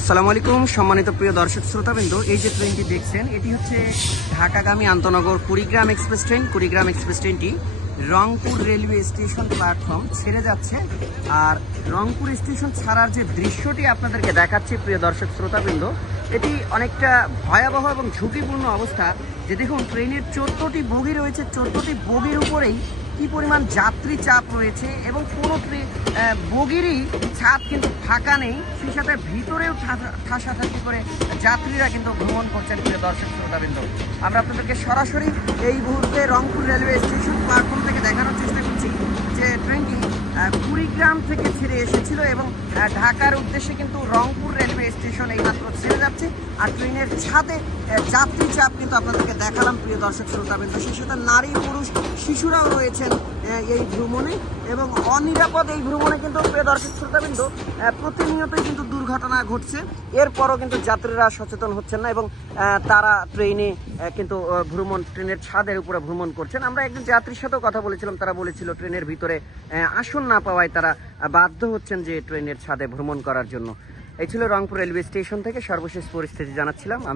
আসসালামু আলাইকুম সম্মানিত প্রিয় দর্শক শ্রোতাবৃন্দ, এই যে ট্রেনটি দেখছেন এটি হচ্ছে ঢাকাগামী আন্তনগর কুড়িগ্রাম এক্সপ্রেস ট্রেন। কুড়িগ্রাম এক্সপ্রেস ট্রেনটি রংপুর রেলওয়ে স্টেশন প্ল্যাটফর্ম ছেড়ে যাচ্ছে। আর রংপুর স্টেশন ছাড়ার যে দৃশ্যটি আপনাদেরকে দেখাচ্ছি প্রিয় দর্শক শ্রোতাবৃন্দ, এটি অনেকটা ভয়াবহ এবং ঝুঁকিপূর্ণ অবস্থা। যে দেখুন, ট্রেনের 14টি বগি রয়েছে, 14টি বগির উপরেই কি পরিমাণ যাত্রী চাপ রয়েছে এবং কোনো বগিরই ছাদ কিন্তু ফাঁকা নেই, সেই সাথে ভিতরেও ঠাসাঠাসি করে যাত্রীরা কিন্তু ভ্রমণ করছেন। প্রিয় দর্শক শ্রোতাবৃন্দ, আমরা আপনাদেরকে সরাসরি এই মুহূর্তে রংপুর রেলওয়ে স্টেশন প্ল্যাটফর্ম থেকে দেখানোর চেষ্টা করছি যে ট্রেনটি কুড়িগ্রাম থেকে ছেড়ে এসেছিল এবং ঢাকার উদ্দেশ্যে কিন্তু রংপুর রেলওয়ে স্টেশন এইমাত্র ছেড়ে যাচ্ছে। আর ট্রেনের ছাদে যাত্রী চাপ কিন্তু আপনাদেরকে দেখালাম প্রিয় দর্শক শ্রোতাবৃন্দ। সেই সাথে নারী পুরুষ শিশুরাও রয়েছেন এই ভ্রমণে এবং অনিরাপদ এই ভ্রমণে কিন্তু প্রিয় দর্শক শ্রোতাবৃন্দ প্রতিনিয়তই কিন্তু দুর্ঘটনা ঘটছে। এরপরও কিন্তু যাত্রীরা সচেতন হচ্ছেন না এবং তারা ট্রেনে কিন্তু ট্রেনের ছাদের উপরে ভ্রমণ করছেন। আমরা একজন যাত্রীর সাথেও কথা বলেছিলাম, তারা বলেছিল ট্রেনের ভিতরে আসন না পাওয়ায় তারা বাধ্য হচ্ছেন যে ট্রেনের ছাদে ভ্রমণ করার জন্য। এই ছিল রংপুর রেলওয়ে স্টেশন থেকে সর্বশেষ পরিস্থিতি জানাচ্ছিলাম।